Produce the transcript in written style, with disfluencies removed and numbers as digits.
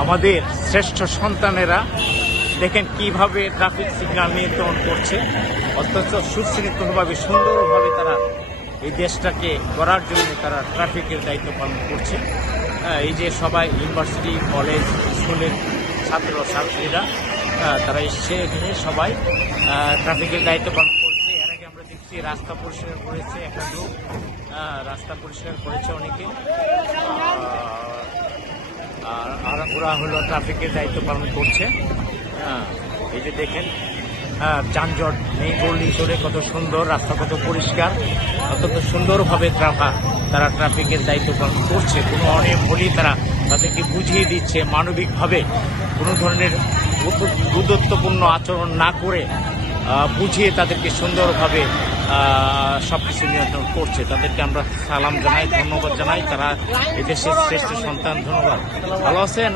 আমাদের শ্রেষ্ঠ সন্তানেরা দেখেন কিভাবে ট্রাফিক সিগন্যাল নিয়ন্ত্রণ করছে, অথচ সুশৃঙ্খলভাবে সুন্দরভাবে তারা এই দেশটাকে গড়ার জন্য তারা ট্রাফিকের দায়িত্ব পালন করছে। এই যে সবাই ইউনিভার্সিটি, কলেজ, স্কুলের ছাত্র ছাত্রীরা তারা এসছে এখানে, সবাই ট্রাফিকের দায়িত্ব পালন করছে। এর আগে আমরা দেখছি রাস্তা পরিষ্কার করেছে একটা গ্রুপ, রাস্তা পরিষ্কার করেছে অনেকে, আর ওরা হলো ট্রাফিকের দায়িত্ব পালন করছে। এই যে দেখেন যানজট নেই, গলি চলে, কত সুন্দর রাস্তা, কত পরিষ্কার, অত্যন্ত সুন্দরভাবে তারা ট্রাফিকের দায়িত্ব পালন করছে। কোনো অনিয়ম হলেই তারা তাদেরকে বুঝিয়ে দিচ্ছে মানবিকভাবে, কোনো ধরনের গুরুত্বপূর্ণ আচরণ না করে বুঝিয়ে তাদেরকে সুন্দরভাবে সব কিছু নিয়ন্ত্রণ করছে। তাদেরকে আমরা সালাম জানাই, ধন্যবাদ জানাই। তারা এদেশের শ্রেষ্ঠ সন্তান। ধন্যবাদ। ভালো আছেন?